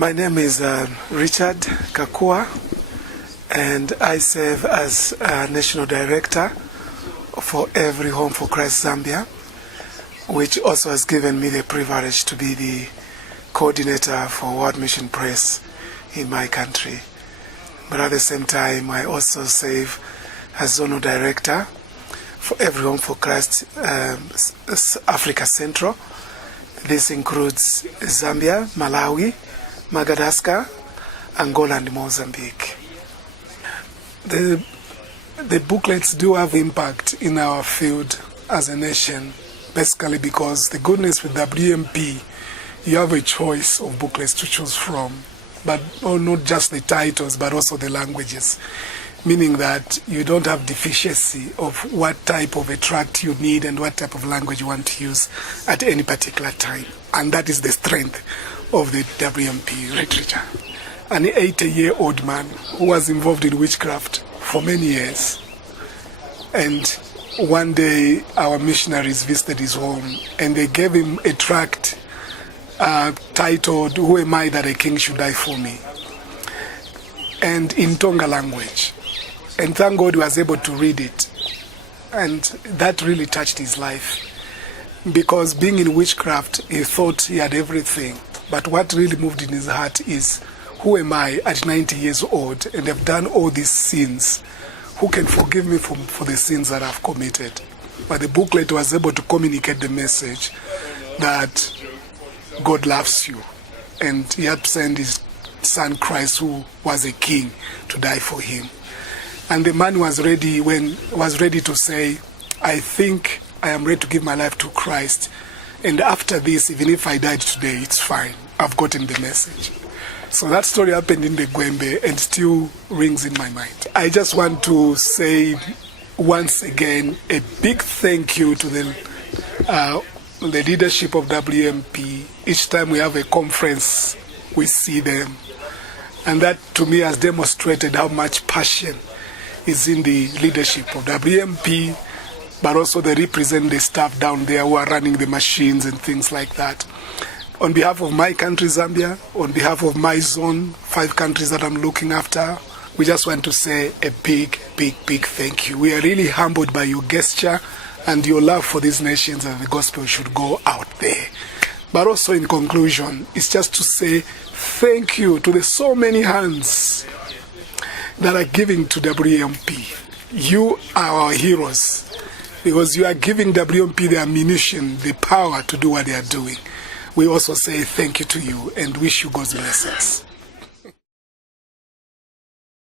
My name is Richard Kakua, and I serve as National Director for Every Home for Christ Zambia, which also has given me the privilege to be the coordinator for World Mission Press in my country. But at the same time, I also serve as Zonal Director for Every Home for Christ Africa Central. This includes Zambia, Malawi, Madagascar, Angola, and Mozambique. The booklets do have impact in our field as a nation, basically because the goodness with WMP, you have a choice of booklets to choose from, but not just the titles, but also the languages, meaning that you don't have deficiency of what type of a tract you need and what type of language you want to use at any particular time. And that is the strength of the WMP literature. An 80-year-old man who was involved in witchcraft for many years. And one day our missionaries visited his home and they gave him a tract titled, "Who am I that a king should die for me?" and in Tonga language. And thank God he was able to read it. And that really touched his life. Because being in witchcraft, he thought he had everything. But what really moved in his heart is, who am I at 90 years old and have done all these sins? Who can forgive me for the sins that I've committed? But the booklet was able to communicate the message that God loves you. And he had sent his son Christ, who was a king, to die for him. And the man was ready to say, I think I am ready to give my life to Christ. And after this, even if I died today, it's fine. I've gotten the message. So that story happened in the Gwembe and still rings in my mind. I just want to say once again a big thank you to the leadership of WMP. Each time we have a conference, we see them. And that to me has demonstrated how much passion is in the leadership of WMP, but also they represent the staff down there who are running the machines and things like that. On behalf of my country, Zambia, on behalf of my zone, 5 countries that I'm looking after, we just want to say a big thank you. We are really humbled by your gesture and your love for these nations, and the gospel should go out there. But also in conclusion, it's just to say thank you to the so many hands that are giving to WMP. You are our heroes, because you are giving WMP the ammunition, the power to do what they are doing. We also say thank you to you and wish you God's blessings.